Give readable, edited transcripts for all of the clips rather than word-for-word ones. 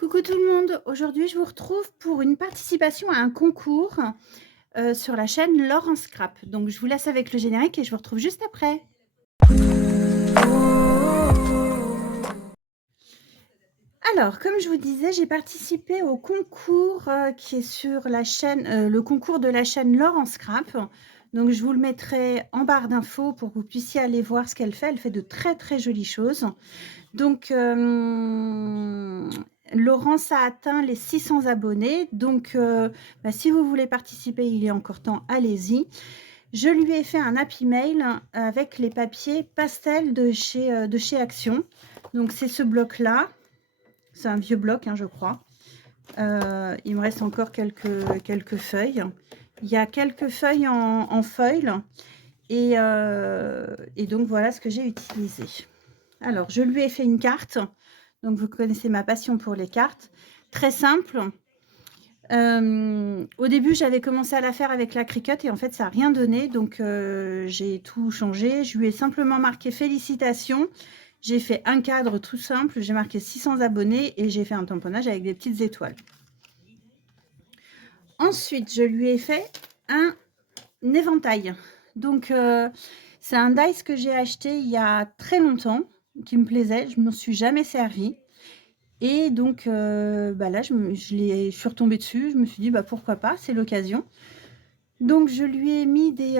Coucou tout le monde, aujourd'hui je vous retrouve pour une participation à un concours sur la chaîne Laure en Scrap. Donc je vous laisse avec le générique et je vous retrouve juste après. Alors, comme je vous disais, j'ai participé au concours qui est sur la chaîne, le concours de la chaîne Laure en Scrap. Donc je vous le mettrai en barre d'infos pour que vous puissiez aller voir ce qu'elle fait. Elle fait de très très jolies choses. Donc, Laurence a atteint les 600 abonnés. Donc, si vous voulez participer, il est encore temps, allez-y. Je lui ai fait un happy mail avec les papiers pastels de chez Action. Donc, c'est ce bloc-là. C'est un vieux bloc, hein, je crois. Il me reste encore quelques feuilles. Il y a quelques feuilles en foil. Et donc, voilà ce que j'ai utilisé. Alors, je lui ai fait une carte. Donc, vous connaissez ma passion pour les cartes. Très simple. Au début, j'avais commencé à la faire avec la Cricut et en fait, ça n'a rien donné. Donc, j'ai tout changé. Je lui ai simplement marqué félicitations. J'ai fait un cadre tout simple. J'ai marqué 600 abonnés et j'ai fait un tamponnage avec des petites étoiles. Ensuite, je lui ai fait un éventail. Donc, c'est un dice que j'ai acheté il y a très longtemps, qui me plaisait. Je ne m'en suis jamais servi. Et donc, là, je suis retombée dessus. Je me suis dit, pourquoi pas, c'est l'occasion. Donc, je lui ai mis des...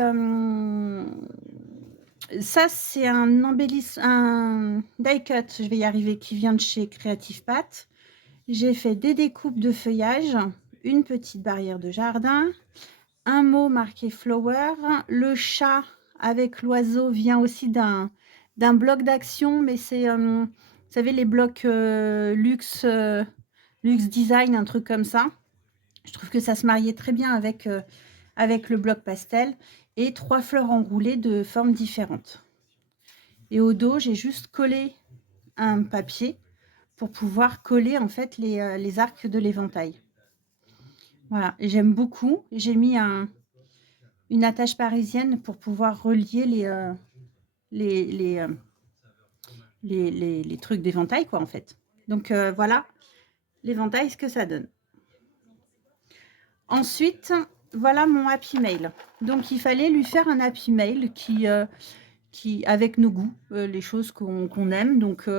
ça, c'est un die cut, je vais y arriver, qui vient de chez Creative Pat. J'ai fait des découpes de feuillage, une petite barrière de jardin, un mot marqué flower. Le chat avec l'oiseau vient aussi d'un bloc d'action, mais c'est, vous savez, les blocs luxe design, un truc comme ça. Je trouve que ça se mariait très bien avec le bloc pastel. Et 3 fleurs enroulées de formes différentes. Et au dos, j'ai juste collé un papier pour pouvoir coller en fait les arcs de l'éventail. Voilà, j'aime beaucoup. J'ai mis une attache parisienne pour pouvoir relier les trucs d'éventail, quoi, en fait. Donc, voilà l'éventail, ce que ça donne. Ensuite, voilà mon happy mail. Donc, il fallait lui faire un happy mail qui avec nos goûts, les choses qu'on aime. Donc,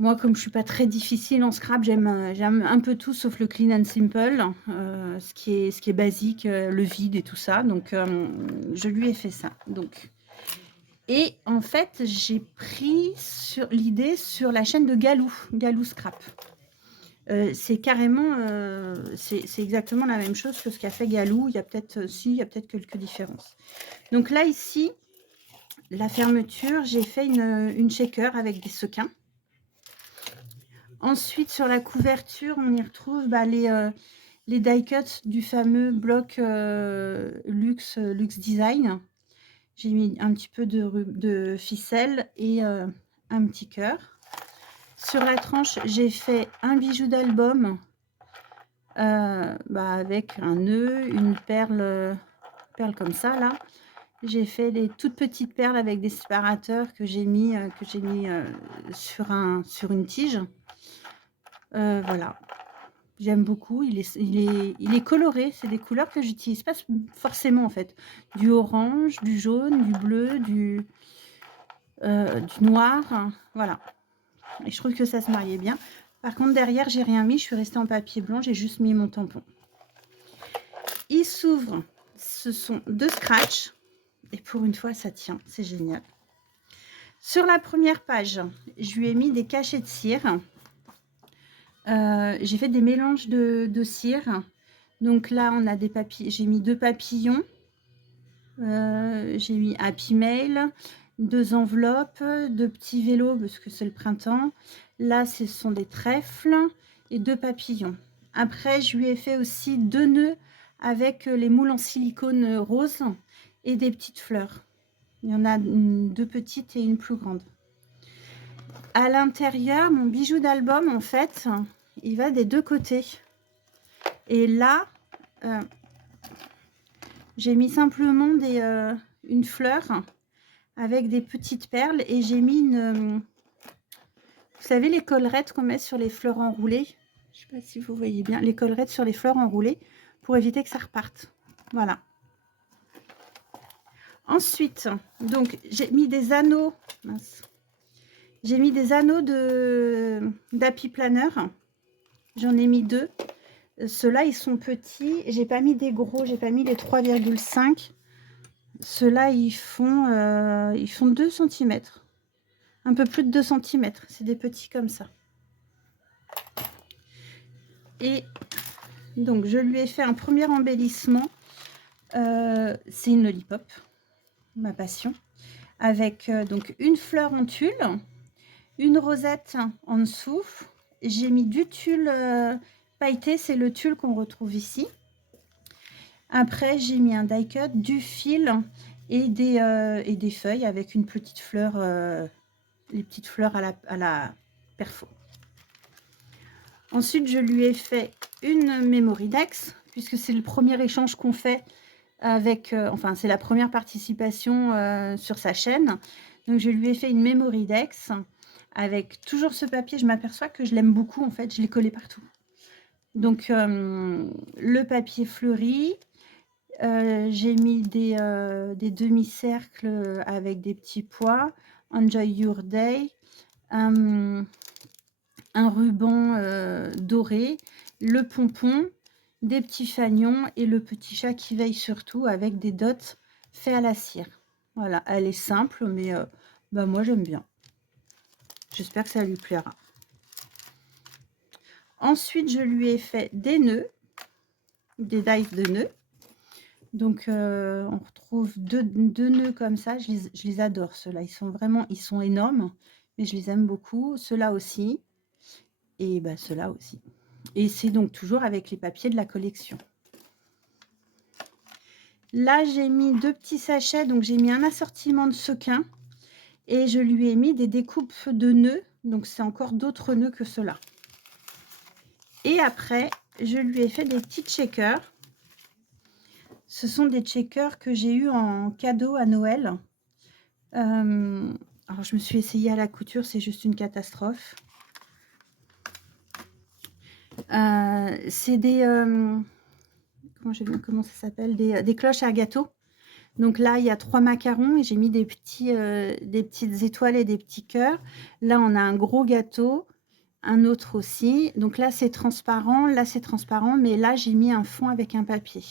moi, comme je suis pas très difficile en scrap, j'aime un peu tout sauf le clean and simple, ce qui est basique, le vide et tout ça. Donc, je lui ai fait ça. Donc, et en fait, j'ai pris l'idée sur la chaîne de Galou Scrap. C'est carrément, c'est exactement la même chose que ce qu'a fait Galou. Il y a peut-être quelques différences. Donc là, ici, la fermeture, j'ai fait une shaker avec des sequins. Ensuite, sur la couverture, on y retrouve les die cuts du fameux bloc luxe design. J'ai mis un petit peu de ficelle et un petit cœur. Sur la tranche, j'ai fait un bijou d'album avec un nœud, une perle comme ça là. J'ai fait des toutes petites perles avec des séparateurs que j'ai mis sur une tige. Voilà, j'aime beaucoup. Il est coloré. C'est des couleurs que j'utilise pas forcément en fait. Du orange, du jaune, du bleu, du noir. Voilà. Et je trouve que ça se mariait bien. Par contre, derrière, j'ai rien mis. Je suis restée en papier blanc. J'ai juste mis mon tampon. Il s'ouvre. Ce sont 2 scratchs. Et pour une fois, ça tient. C'est génial. Sur la première page, je lui ai mis des cachets de cire. J'ai fait des mélanges de cire. Donc là, on a des papillons. J'ai mis 2 papillons. J'ai mis Happy Mail, 2 enveloppes, 2 petits vélos parce que c'est le printemps. Là, ce sont des trèfles et 2 papillons. Après, je lui ai fait aussi 2 nœuds avec les moules en silicone rose et des petites fleurs. Il y en a 2 petites et une plus grande. À l'intérieur, mon bijou d'album, en fait, il va des 2 côtés. Et là, j'ai mis simplement une fleur avec des petites perles et j'ai mis Vous savez, les collerettes qu'on met sur les fleurs enroulées, je ne sais pas si vous voyez bien, les collerettes sur les fleurs enroulées pour éviter que ça reparte. Voilà. Ensuite, donc j'ai mis des anneaux. Mince. J'ai mis des anneaux d'Happy Planner. J'en ai mis 2. Ceux-là, ils sont petits. J'ai pas mis des gros, j'ai pas mis les 3,5. Ceux-là, ils font 2 cm. Un peu plus de 2 cm. C'est des petits comme ça. Et donc, je lui ai fait un premier embellissement. C'est une lollipop, ma passion. Avec donc une fleur en tulle, une rosette en dessous. J'ai mis du tulle pailleté, c'est le tulle qu'on retrouve ici. Après, j'ai mis un die cut, du fil et des feuilles avec une petite fleur, les petites fleurs à la perfo. Ensuite, je lui ai fait une memory dex, puisque c'est le premier échange qu'on fait avec, enfin, c'est la première participation sur sa chaîne. Donc, je lui ai fait une memory dex avec toujours ce papier. Je m'aperçois que je l'aime beaucoup, en fait, je l'ai collé partout. Donc, le papier fleuri. J'ai mis des demi-cercles avec des petits pois. Enjoy your day. Un ruban doré. Le pompon. Des petits fagnons. Et le petit chat qui veille surtout avec des dots faits à la cire. Voilà, elle est simple, mais bah, moi j'aime bien. J'espère que ça lui plaira. Ensuite, je lui ai fait des nœuds. Des dies de nœuds. Donc, on retrouve deux nœuds comme ça. Je les adore, ceux-là. Ils sont énormes, mais je les aime beaucoup. Ceux-là aussi. Et bah, ceux-là aussi. Et c'est donc toujours avec les papiers de la collection. Là, j'ai mis 2 petits sachets. Donc, j'ai mis un assortiment de sequins. Et je lui ai mis des découpes de nœuds. Donc, c'est encore d'autres nœuds que ceux-là. Et après, je lui ai fait des petits checkers. Ce sont des checkers que j'ai eu en cadeau à Noël. Alors, je me suis essayée à la couture, c'est juste une catastrophe. C'est des... comment ça s'appelle, des cloches à gâteau. Donc là, il y a 3 macarons et j'ai mis des petites étoiles et des petits cœurs. Là, on a un gros gâteau, un autre aussi. Donc là, c'est transparent, mais là, j'ai mis un fond avec un papier.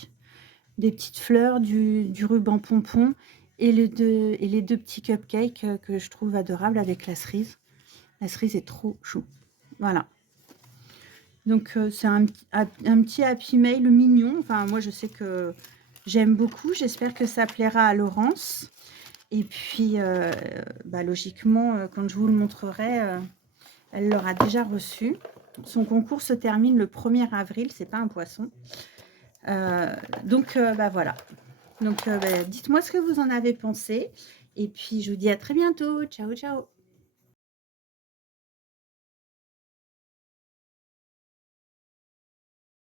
Des petites fleurs, du ruban pompon et les deux petits cupcakes que je trouve adorables avec la cerise. La cerise est trop chou. Voilà. Donc, c'est un petit happy mail mignon. Enfin, moi, je sais que j'aime beaucoup. J'espère que ça plaira à Laurence. Et puis, bah, logiquement, quand je vous le montrerai, elle l'aura déjà reçu. Son concours se termine le 1er avril. C'est pas un poisson. Donc, bah, voilà. Donc, bah, dites-moi ce que vous en avez pensé. Et puis, je vous dis à très bientôt. Ciao, ciao.